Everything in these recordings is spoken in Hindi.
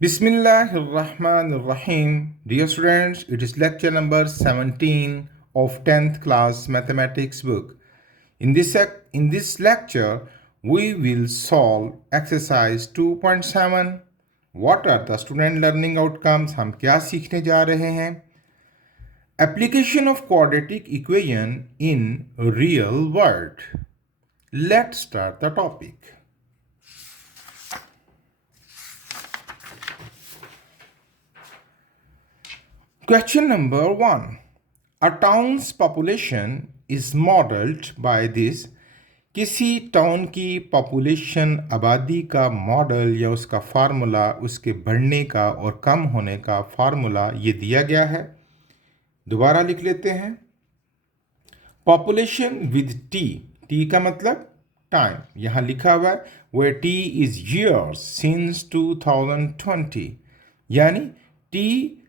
Bismillahirrahmanirrahim. Dear students, it is lecture number 17 of 10th class mathematics book. In this lecture, we will solve exercise 2.7. What are the student learning outcomes? हम क्या सीखने जा रहे हैं? Application of quadratic equation in real world. Let's start the topic. Question number 1. A town's population is modeled by this. किसी टाउन की पॉपुलेशन आबादी का मॉडल या उसका फार्मूला, उसके बढ़ने का और कम होने का फार्मूला ये दिया गया है. दोबारा लिख लेते हैं. पॉपुलेशन विद टी का मतलब टाइम. यहाँ लिखा हुआ है where t is years since 2020, यानी टी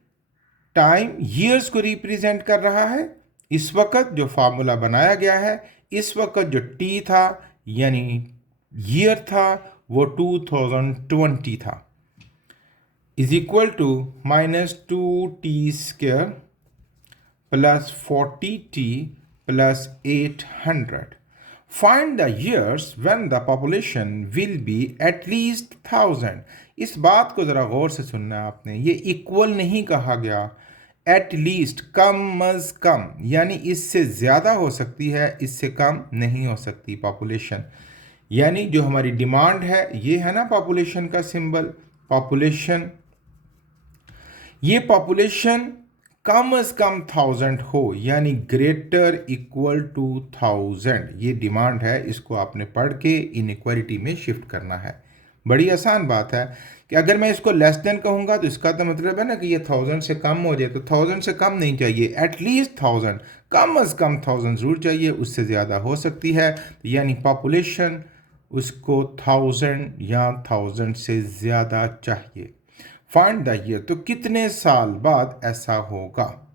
टाइम ईयर्स को रिप्रेजेंट कर रहा है. इस वक्त जो फार्मूला बनाया गया है, इस वक्त जो टी था यानी ईयर था वो 2020 था, is equal to -2t² plus 40t plus 800. Find the years when the population will be at least 1000. इस बात को ज़रा गौर से सुनना है आपने. ये इक्वल नहीं कहा गया, एट लीस्ट कम अज कम, यानी इससे ज़्यादा हो सकती है, इससे कम नहीं हो सकती पॉपुलेशन. यानी जो हमारी डिमांड है ये है ना पॉपुलेशन का सिंबल. पॉपुलेशन, ये पॉपुलेशन कम अज कम 1000 हो, यानी ग्रेटर इक्वल टू 1000. ये डिमांड है. इसको आपने पढ़ के इनइक्वालिटी में शिफ्ट करना है. बड़ी आसान बात है कि अगर मैं इसको लेस देन कहूँगा तो इसका तो मतलब है ना कि ये 1000 से कम हो जाए. तो 1000 से कम नहीं चाहिए, एटलीस्ट 1000, कम अज़ कम 1000 ज़रूर चाहिए, उससे ज़्यादा हो सकती है. यानी पॉपुलेशन उसको 1000 या 1000 से ज़्यादा चाहिए. फाइंड द ईयर, तो कितने साल बाद ऐसा होगा.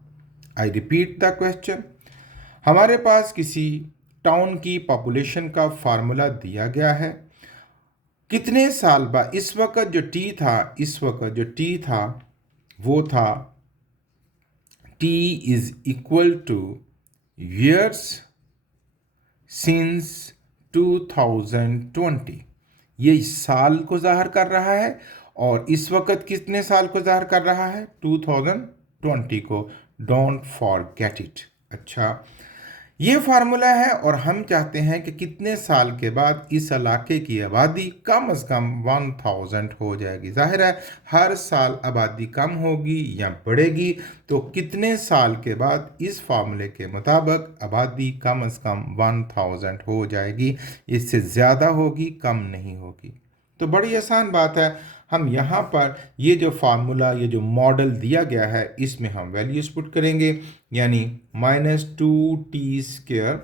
I repeat the question. हमारे पास किसी टाउन की पॉपुलेशन का फार्मूला दिया गया है. कितने साल बाद, इस वक्त जो टी था, इस वक्त जो टी था वो था T is equal two years since 2020. ये साल को ज़ाहिर कर रहा है और इस वक्त कितने साल को ज़ाहिर कर रहा है, 2020 को. Don't forget it. अच्छा, ये फार्मूला है और हम चाहते हैं कि कितने साल के बाद इस इलाके की आबादी कम से कम 1000 हो जाएगी. जाहिर है हर साल आबादी कम होगी या बढ़ेगी, तो कितने साल के बाद इस फार्मूले के मुताबिक आबादी कम से कम 1000 हो जाएगी. इससे ज़्यादा होगी, कम नहीं होगी. तो बड़ी आसान बात है. हम यहाँ पर ये जो फार्मूला, ये जो मॉडल दिया गया है, इसमें हम वैल्यूज पुट करेंगे. यानी -2t²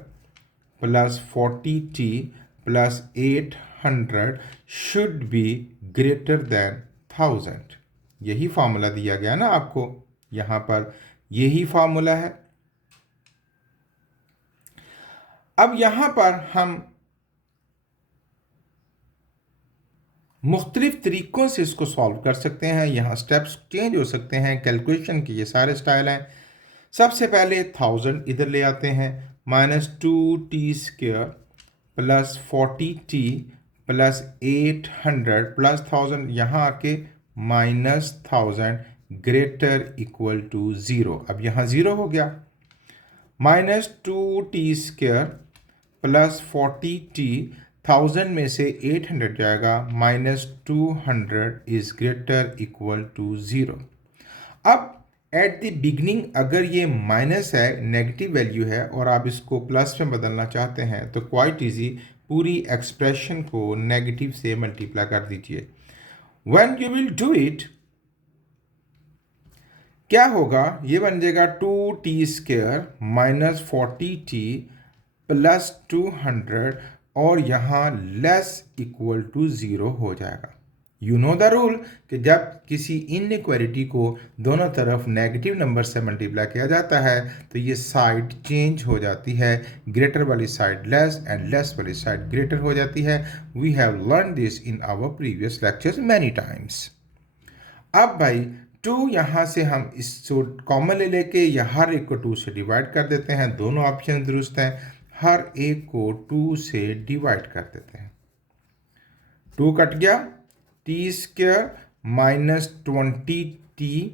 plus 40t plus 800 should be greater than 1000. यही फार्मूला दिया गया ना आपको, यहाँ पर यही फार्मूला है. अब यहाँ पर हम मुख्तलिफ तरीक़ों से इसको सॉल्व कर सकते हैं. यहाँ स्टेप्स चेंज हो सकते हैं. कैलकुलेशन के ये सारे स्टाइल हैं. सबसे पहले 1000 इधर ले आते हैं. -2t² plus 40t plus 800 plus 1000, यहाँ आके -1000 ग्रेटर इक्वल टू 0. अब यहाँ 0 हो गया. -2t² प्लस 40t, 1000 में से 800 जाएगा, -200 इज़ ग्रेटर इक्वल टू 0. अब एट द बिगनिंग अगर ये माइनस है, नेगेटिव वैल्यू है और आप इसको प्लस में बदलना चाहते हैं तो क्वाइट इजी, पूरी एक्सप्रेशन को नेगेटिव से मल्टीप्लाई कर दीजिए. When you will do it, क्या होगा, ये बन जाएगा 2t² माइनस 40t प्लस 200 और यहाँ लेस इक्वल टू 0 हो जाएगा. यू नो द रूल कि जब किसी इनइक्वालिटी को दोनों तरफ नेगेटिव नंबर से मल्टीप्लाई किया जाता है तो ये साइड चेंज हो जाती है. ग्रेटर वाली साइड लेस एंड लेस वाली साइड ग्रेटर हो जाती है. We have learn this in our previous lectures many times. अब भाई 2 यहाँ से हम इस कॉमन ले लेके या हर एक को 2 से डिवाइड कर देते हैं। दोनों ऑप्शन दुरुस्त हैं। हर एक को 2 से डिवाइड कर देते हैं। 2 कट गया, T square minus 20t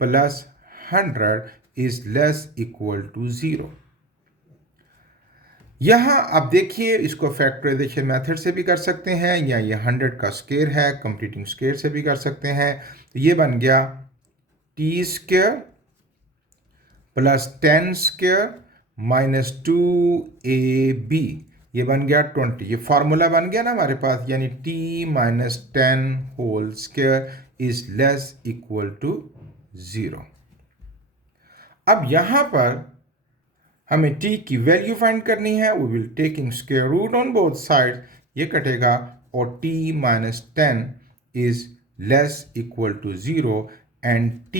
plus 100 is less equal to 0। यहाँ आप देखिए, इसको फैक्टराइजेशन मेथड से भी कर सकते हैं या ये 100 का स्क्वायर है, कंप्लीटिंग स्क्वायर से भी कर सकते हैं। तो ये बन गया T square plus 10 square minus 2ab, ये बन गया 20। ये फार्मूला बन गया ना हमारे पास, यानी t minus 10 whole square is less equal to 0। अब यहाँ पर हमें t की वैल्यू फाइंड करनी है। We will taking square root on both side, ये कटेगा और t minus 10 is less equal to 0 and t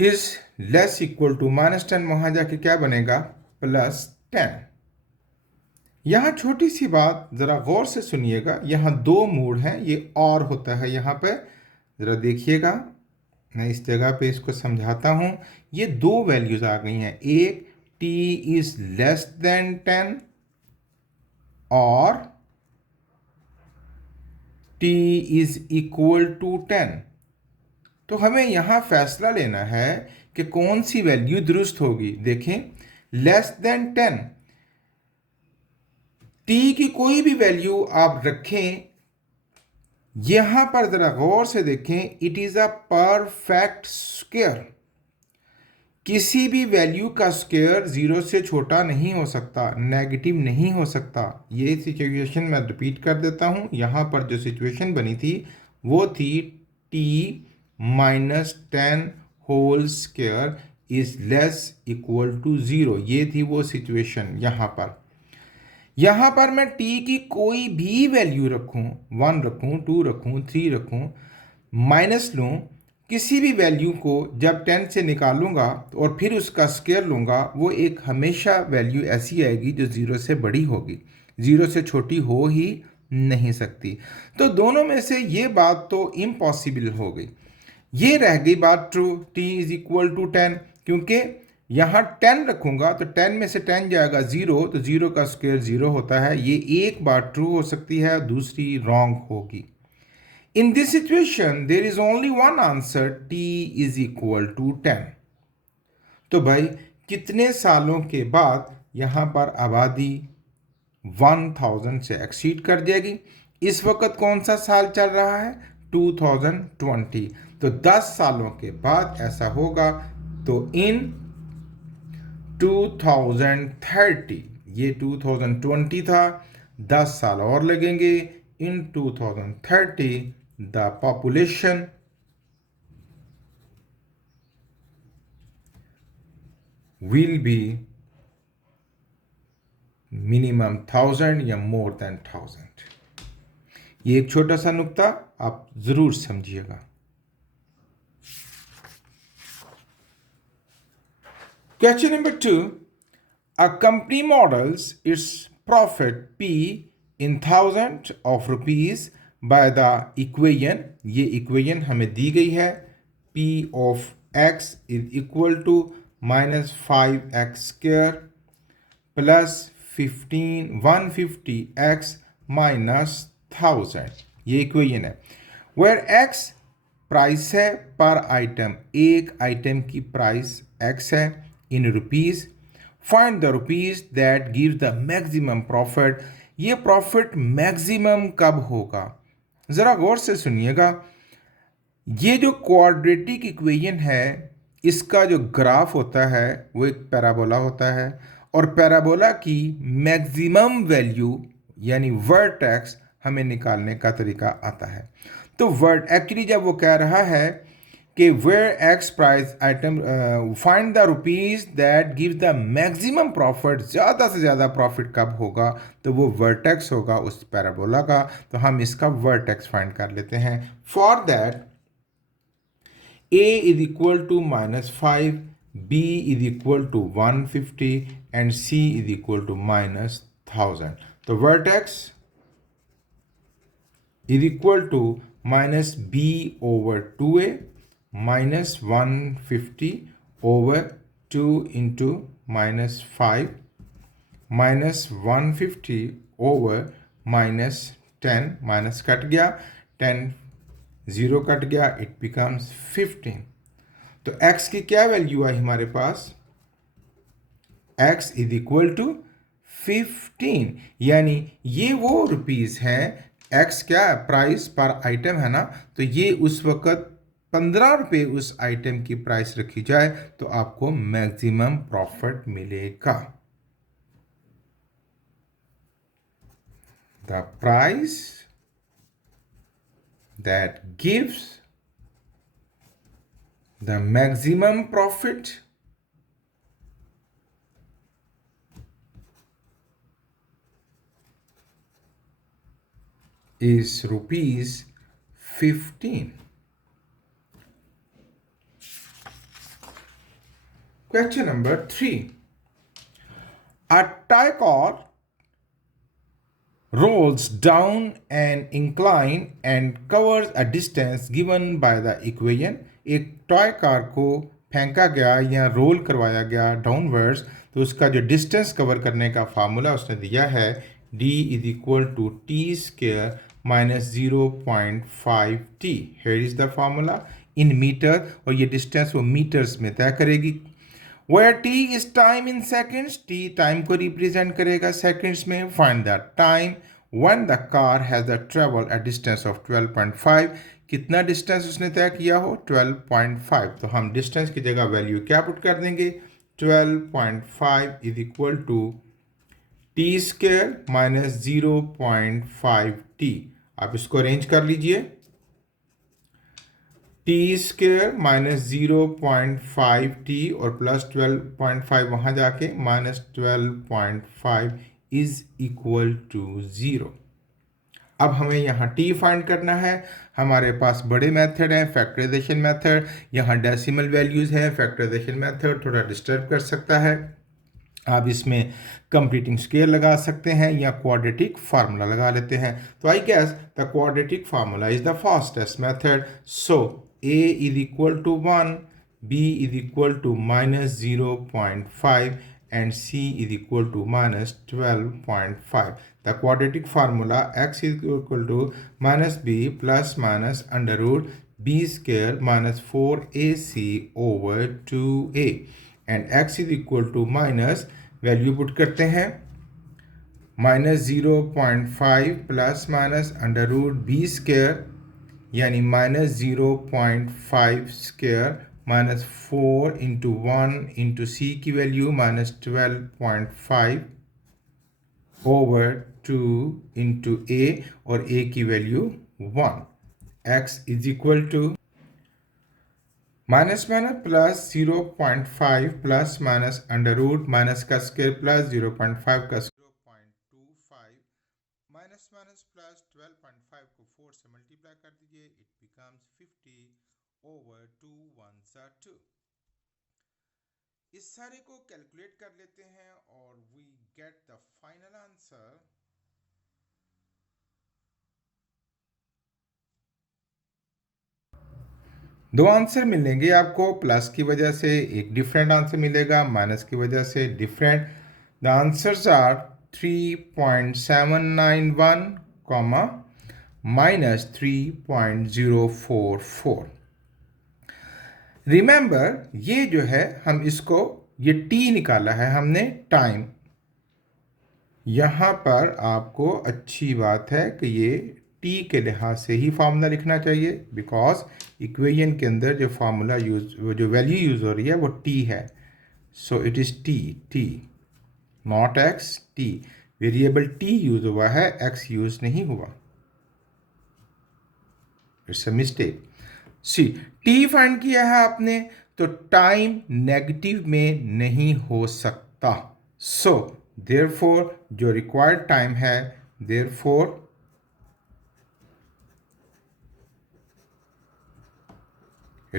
is less equal to minus 10, वहां जाके क्या बनेगा प्लस 10। यहां छोटी सी बात जरा गौर से सुनिएगा, यहां 2 मूड हैं, ये और होता है यहां पे, जरा देखिएगा। मैं इस जगह पे इसको समझाता हूं। ये 2 वैल्यूज आ गई हैं, एक t इज लेस देन 10 और t इज इक्वल टू 10। तो हमें यहां फैसला लेना है कि कौन सी वैल्यू दुरुस्त होगी। देखें, लेस देन 10, t की कोई भी वैल्यू आप रखें, यहां पर जरा गौर से देखें, it is a perfect square. किसी भी वैल्यू का स्क्वायर 0 से छोटा नहीं हो सकता, नेगेटिव नहीं हो सकता। ये सिचुएशन मैं रिपीट कर देता हूं। यहां पर जो सिचुएशन बनी थी वो थी t minus 10 whole square is less equal to 0। ये थी वो सिचुएशन। यहां पर मैं t की कोई भी वैल्यू रखूं, 1 रखूं, 2 रखूं, 3 रखूं, माइनस लूं, किसी भी वैल्यू को जब 10 से निकालूंगा और फिर उसका स्क्वायर लूंगा, वो एक हमेशा वैल्यू ऐसी आएगी जो 0 से बड़ी होगी, 0 से छोटी हो ही नहीं सकती। तो दोनों में से ये बात तो इम्पॉसिबल हो गई। ये रह गई बात true, t is equal to 10, क्योंकि यहाँ 10 रखूंगा तो 10 में से 10 जाएगा 0, तो 0 का स्क्वायर 0 होता है। ये एक बात ट्रू हो सकती है, दूसरी रॉन्ग होगी। In this situation, there is only one answer, t is equal to 10। तो भाई कितने सालों के बाद यहाँ पर आबादी 1000 से एक्सीड कर जाएगी? इस वक्त कौन सा साल चल रहा है? 2020। तो 10 सालों के बाद ऐसा होगा। तो इन 2030, ये 2020 था, 10 साल और लगेंगे। इन 2030 the population will be minimum 1000 या more than 1000। ये एक छोटा सा नुक्ता आप जरूर समझिएगा। Question number 2, a company models its profit P in thousand of rupees by the equation, ये equation हमें दी गई है, P of x is equal to minus 5x square plus 150x minus 1000, ये equation है। where x प्राइस है पर आइटम, एक आइटम की प्राइस x है in rupees. Find the rupees that gives the maximum profit. ये प्रॉफिट मैक्सिमम कब होगा? जरा गौर से सुनिएगा। ये जो क्वाड्रेटिक इक्वेशन है, इसका जो ग्राफ होता है वो एक पैराबोला होता है, और पैराबोला की मैक्सिमम वैल्यू यानी वर्टेक्स हमें निकालने का तरीका आता है। तो वर्ड एक्चुअली जब वो कह रहा है कि where X price item, find the rupees that give the maximum profit, ज़्यादा से ज़्यादा प्रॉफिट कब होगा, तो वो वर्टेक्स होगा उस पैराबोला का। तो हम इसका वर्टेक्स फाइंड कर लेते हैं। For that a is equal to minus 5, b is equal to 150 and c is equal to minus 1000। तो vertex is equal to minus b over 2a minus 150 over 2 into minus 5 minus 150 over minus 10 minus cut गया 10 0 कट गया it becomes 15। तो x की क्या वैल्यू आई हमारे पास x इज इक्वल टू 15 यानी ये वो रुपीस हैं x क्या प्राइस पर आइटम है ना तो ये उस वक्त 15 रुपये उस आइटम की प्राइस रखी जाए तो आपको मैक्सिमम प्रॉफिट मिलेगा the price that gives the maximum profit is rupees 15। Question number 3. A tie car rolls down an incline and covers a distance given by the equation। एक टॉय कार को फेंका गया या रोल करवाया गया डाउनवर्ड्स तो उसका जो डिस्टेंस कवर करने का फार्मूला उसने दिया है d is equal to T square minus 0.5t। Here is the formula in meter और ये डिस्टेंस वो मीटर्स में तय करेगी where t is time in seconds, t time को represent करेगा seconds में। find the time when the car has a travel a distance of 12.5। कितना distance उसने तय किया हो 12.5 तो हम distance की जगह वैल्यू क्या पुट कर देंगे 12.5 is equal to t square minus 0.5t। आप इसको अरेंज कर लीजिए टी स्क्वेयर माइनस 0.5t और प्लस 12.5 वहाँ जाके माइनस 12.5 इज इक्वल टू 0। अब हमें यहाँ t फाइंड करना है हमारे पास बड़े मेथड हैं फैक्टराइजेशन मेथड यहाँ डेसिमल वैल्यूज़ हैं फैक्टराइजेशन मेथड थोड़ा डिस्टर्ब कर सकता है आप इसमें कंप्लीटिंग स्क्वायर लगा सकते हैं या क्वाड्रेटिक फार्मूला लगा लेते हैं तो I guess the quadratic formula is the fastest method so a is equal to 1 b is equal to minus 0.5 and c is equal to minus 12.5 the quadratic formula x is equal to minus b plus minus under root b square minus 4ac over 2a and x is equal to minus value put करते हैं minus 0.5 plus minus under root B square यानी minus 0.5 square minus 4 into 1 into C की value minus 12.5 over 2 into A और ए की value 1 X is equal to minus minus plus 0.5 plus minus under root minus का स्क्वायर प्लस 0.5 का 0.25 माइनस माइनस प्लस 12.5 को 4 से मल्टीप्लाई कर दीजिए इट बिकम्स 50 ओवर 2 1 2। इस सारे को कैलकुलेट कर लेते हैं और we get the final answer दो आंसर मिलेंगे आपको प्लस की वजह से एक डिफरेंट आंसर मिलेगा माइनस की वजह से different the answers are 3.791 comma minus 3.044। Remember ये जो है हम इसको ये टी निकाला है हमने टाइम यहाँ पर आपको अच्छी बात है कि ये टी के लिहाज से ही फार्मूला लिखना चाहिए बिकॉज इक्वेशन के अंदर जो फार्मूला जो वैल्यू यूज़ हो रही है वो टी है so it is T not X T variable T use हुआ है एक्स यूज़ नहीं हुआ it's a mistake see T find किया है आपने तो टाइम नेगेटिव में नहीं हो सकता सो देयरफॉर जो रिक्वायर्ड टाइम है therefore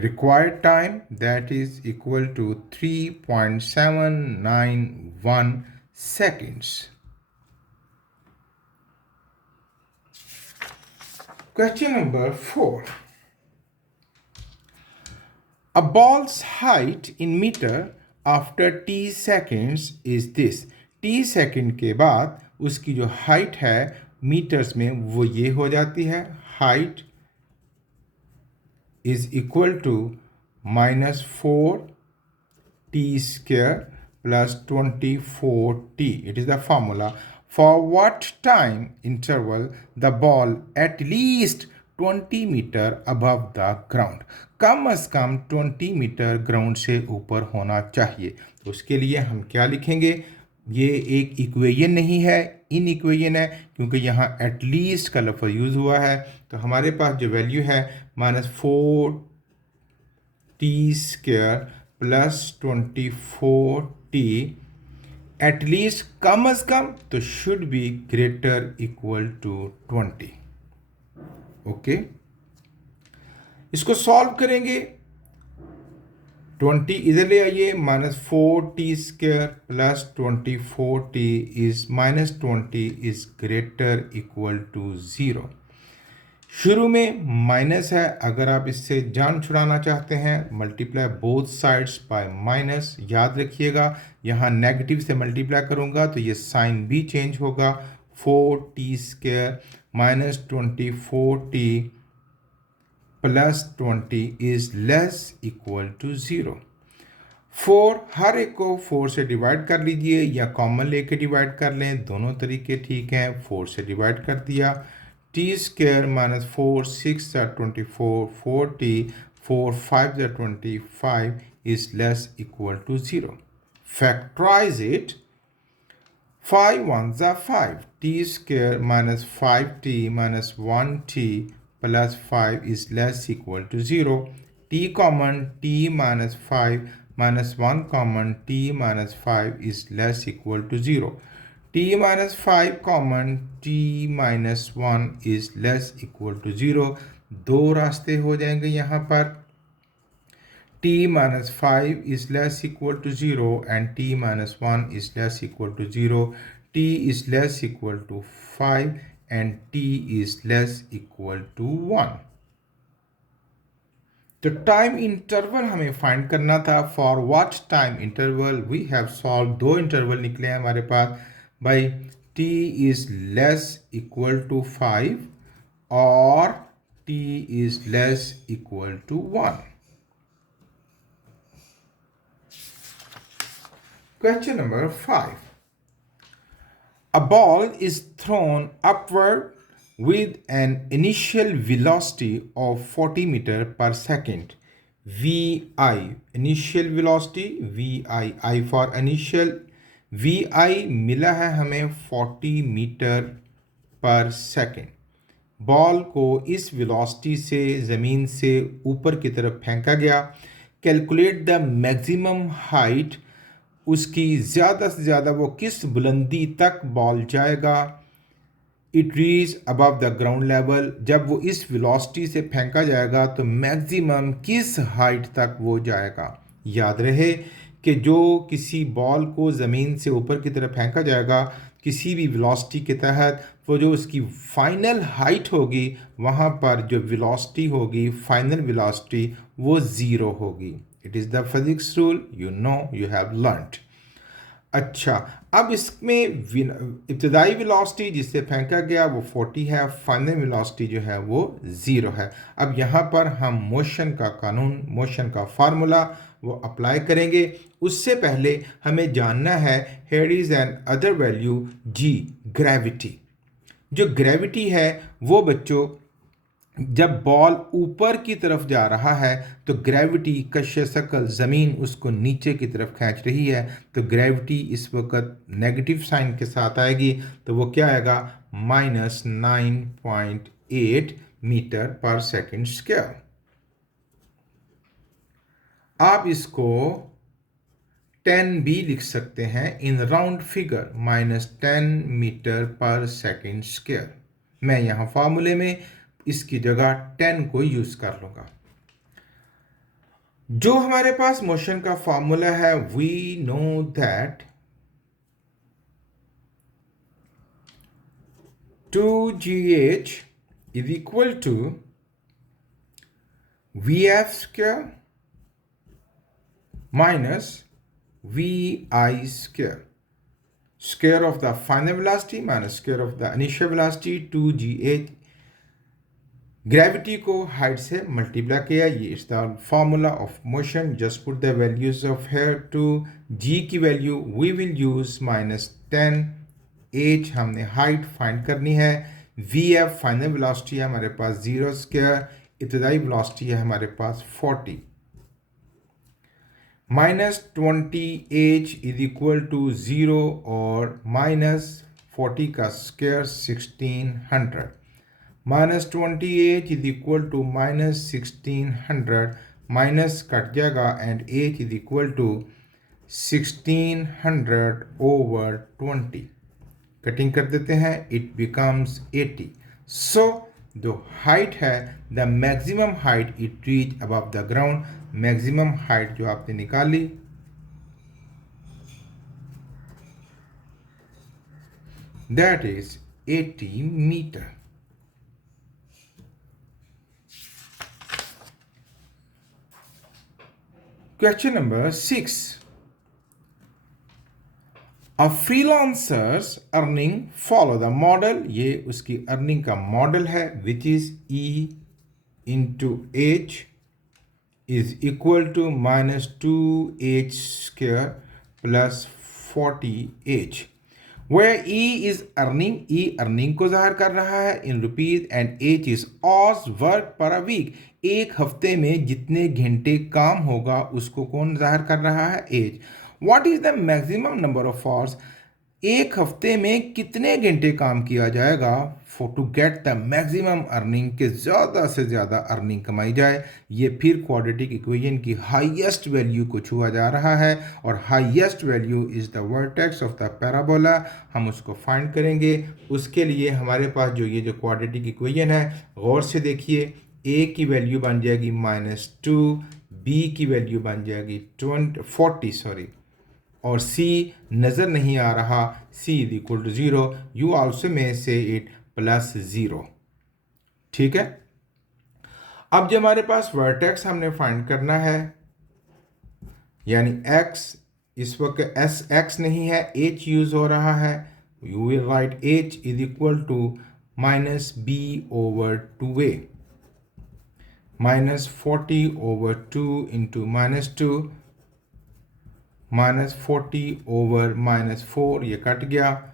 required time that is equal to 3.791 seconds। Question number 4. A ball's height in meter after t seconds is this. t second के बाद उसकी जो हाइट है मीटर्स में वो ये हो जाती है. Height is equal to minus 4t square plus 24t. It is the formula. For what time interval the ball at least 20 metre above the ground. कम अज कम 20 मीटर ग्राउंड से ऊपर होना चाहिए. उसके लिए हम क्या लिखेंगे? ये एक इक्वेशन नहीं है, इन इक्वेशन है, क्योंकि यहाँ एटलीस्ट का लफ्ज़ यूज़ हुआ है. तो हमारे पास जो वैल्यू है -4t square plus 24t, at least come अज कम तो should be greater equal to 20. Okay, इसको सॉल्व करेंगे. 20 इधर ले आइए. -4t square plus 24t is -20 is greater equal to 0. शुरू में माइनस है. अगर आप इससे जान छुड़ाना चाहते हैं, multiply both sides by minus. याद रखिएगा, यहाँ नेगेटिव से मल्टीप्लाई करूँगा तो ये साइन भी चेंज होगा. 4t square minus 24t plus 20 is less equal to 0. 4 हर एक को 4 से डिवाइड कर लीजिए या कॉमन लेके डिवाइड कर लें, दोनों तरीके ठीक हैं. 4 से डिवाइड कर दिया. t square minus 4 6 24 4t 4 5 25 is less equal to 0. Factorise it. 5 1 5. t square minus 5t minus 1t plus 5 is less equal to 0. t common t minus 5 minus 1 common t minus 5 is less equal to 0. t minus 5 common t minus 1 is less equal to 0. दो रास्ते हो जाएंगे यहाँ पर. t minus 5 is less equal to 0 and t minus 1 is less equal to 0. t is less equal to 5 and t is less equal to 1. तो टाइम इंटरवल हमें फाइंड करना था. For what time interval we have solve. दो इंटरवल निकले हैं हमारे पास. By t is less equal to 5 और t is less equal to 1. Question number 5. A ball is thrown upward with an initial velocity of 40 meter per second. VI, initial velocity, VI, I for initial. VI मिला है हमें 40 मीटर पर सेकेंड. बॉल को इस वेलोसिटी से ज़मीन से ऊपर की तरफ फेंका गया. Calculate the maximum height. उसकी ज़्यादा से ज़्यादा वो किस बुलंदी तक बॉल जाएगा. It rises above the ground level. जब वो इस वेलोसिटी से फेंका जाएगा तो मैक्सिमम किस हाइट तक वो जाएगा. याद रहे कि जो किसी बॉल को ज़मीन से ऊपर की तरफ फेंका जाएगा किसी भी वेलोसिटी के तहत, वो जो उसकी फाइनल हाइट होगी वहाँ पर जो वेलोसिटी होगी, फाइनल वेलोसिटी, वो ज़ीरो होगी. It is the physics rule, you know, you have learned. अच्छा, अब इसमें इब्तदाई वेलोसिटी जिससे फेंका गया वो 40 है. फाइनल वेलोसिटी जो है वो 0 है. अब यहाँ पर हम मोशन का कानून, मोशन का फार्मूला वो अप्लाई करेंगे. उससे पहले हमें जानना है here is an other value g, gravity. जो ग्रेविटी है वो बच्चों, जब बॉल ऊपर की तरफ जा रहा है तो ग्रेविटी कश शकल ज़मीन उसको नीचे की तरफ खींच रही है. तो ग्रेविटी इस वक्त नेगेटिव साइन के साथ आएगी. तो वो क्या आएगा? -9.8 मीटर पर सेकेंड स्क्वायर. आप इसको 10 भी लिख सकते हैं इन राउंड फिगर. -10 मीटर पर सेकेंड स्क्वायर. मैं यहाँ फार्मूले में इसकी जगह 10 को यूज़ कर लूँगा. जो हमारे पास मोशन का फार्मूला है, we know that 2gh is equal to VF square minus VI square. Square of the final velocity minus square of the initial velocity 2gh. Gravity को हाइट से मल्टीप्लाई किया. ये is the formula of motion. Just put the values of here to. G की value we will use -10. H हमने हाइट फाइंड करनी है. वी एफ फाइनल वेलोसिटी है हमारे पास 0 स्क्वायर. इब्तदाई वेलोसिटी है हमारे पास 40. -20h इज इक्वल टू 0 और -40 का square 1600. -20h is equal to -1600. Minus cut जाएगा and h is equal to 1600/20. Cutting कर देते हैं, इट बिकम्स 80. सो जो हाइट है, the maximum height it reach above the ground. Maximum height जो आपने निकाली that is 80 metre. Question number 6. A freelancer's earning follow the model. ये उसकी earning का model है which is E into H is equal to -2H square plus 40H. Where E is earning, E earning को ज़ाहिर कर रहा है in rupees and H is hours work per a week. एक हफ्ते में जितने घंटे काम होगा उसको कौन ज़ाहिर कर रहा है? एज. What is the maximum number of hours? एक हफ्ते में कितने घंटे काम किया जाएगा for to get the maximum earning, के ज़्यादा से ज़्यादा अर्निंग कमाई जाए. ये फिर क्वाड्रेटिक इक्वेशन की हाईएस्ट वैल्यू को छुआ जा रहा है और highest value is the vertex of the parabola. हम उसको फाइंड करेंगे. उसके लिए हमारे पास जो ये जो क्वाड्रेटिक इक्वेशन है, गौर से देखिए. ए की वैल्यू बन जाएगी -2, बी की वैल्यू बन जाएगी 40 सॉरी, और सी नज़र नहीं आ रहा. C is equal to 0. You also may say it +0. ठीक है. अब जब हमारे पास वर्टेक्स हमने फाइंड करना है, यानी x इस वक्त x नहीं है, h यूज हो रहा है. You will write h is equal to -b/2a. -40/2 into -2 -40/-4, ये कट गया.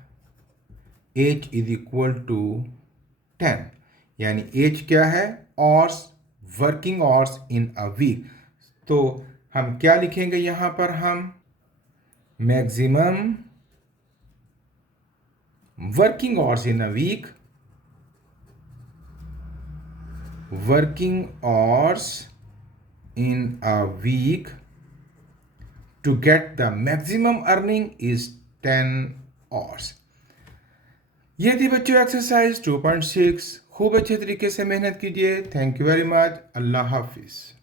h is equal to 10. यानी h क्या है? Hours, working hours in a week. तो हम क्या लिखेंगे यहाँ पर? हम maximum working hours in a week, working hours in a week to get the maximum earning is 10 hours. ये थी बच्चों एक्सरसाइज 2.6. खूब अच्छे तरीके से मेहनत कीजिए. Thank you very much. अल्लाह हाफिज़.